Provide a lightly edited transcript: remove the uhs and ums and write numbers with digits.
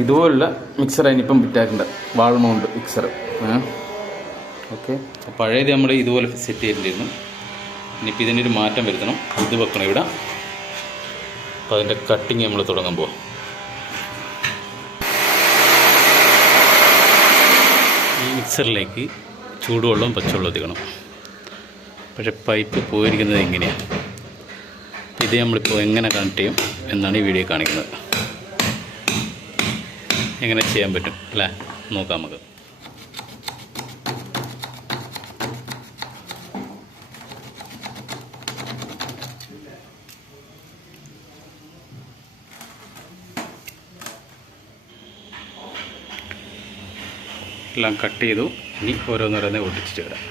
ഇതുപോലുള്ള മിക്സർ അതിനിപ്പം വിറ്റാക്കുണ്ട്, wall mount mixer. Okay, പഴയത് നമ്മൾ ഇതുപോലെ സെറ്റ് ചെയ്തിട്ടുണ്ടായിരുന്നു. ഇനിയിപ്പോൾ ഇതിൻ്റെ ഒരു മാറ്റം വരുത്തണം. ഇത് വെക്കണം ഇവിടെ. അപ്പോൾ അതിൻ്റെ കട്ടിങ് നമ്മൾ തുടങ്ങാൻ പോവാം. ഈ മിക്സറിലേക്ക് ചൂടുവെള്ളവും പച്ചവെള്ളവും എത്തിക്കണം. പക്ഷേ പൈപ്പ് പോയിരിക്കുന്നത് എങ്ങനെയാണ്, ഇത് നമ്മളിപ്പോൾ എങ്ങനെ കണക്ട് ചെയ്യും എന്നാണ് ഈ വീഡിയോ കാണിക്കുന്നത്. എങ്ങനെ ചെയ്യാൻ പറ്റും അല്ലേ, നോക്കാം നമുക്ക്. എല്ലാം കട്ട് ചെയ്തു. ഇനി ഓരോന്നോരോന്നേ ഒട്ടിച്ചിട്ട് വരാം.